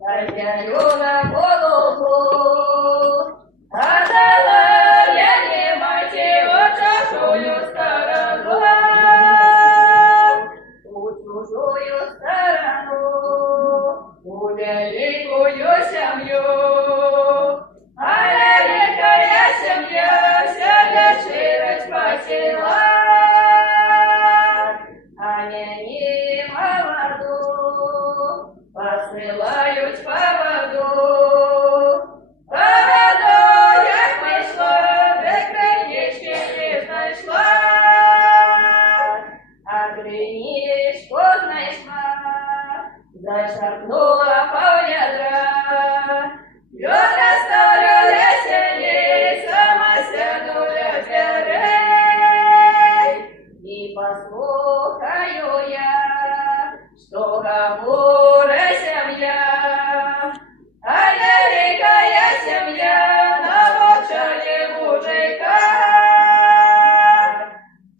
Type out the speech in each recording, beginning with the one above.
Надяю на голову, а дала я не мати очахую сторону, у чужую сторону, у великую семью. А великая семья себя ширость посела, а не молоду посылают по воду. По воду як прийшла, де кринички не знайшла, а криничку знайшла, зашарпнула по ядра. Льода ставлю веселей, сама сяду для дверей, и послухаю я, что говорит семья. А великая семья навчає мужика,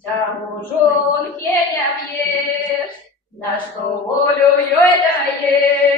чому жонки не б'єш, на що волю й даєш.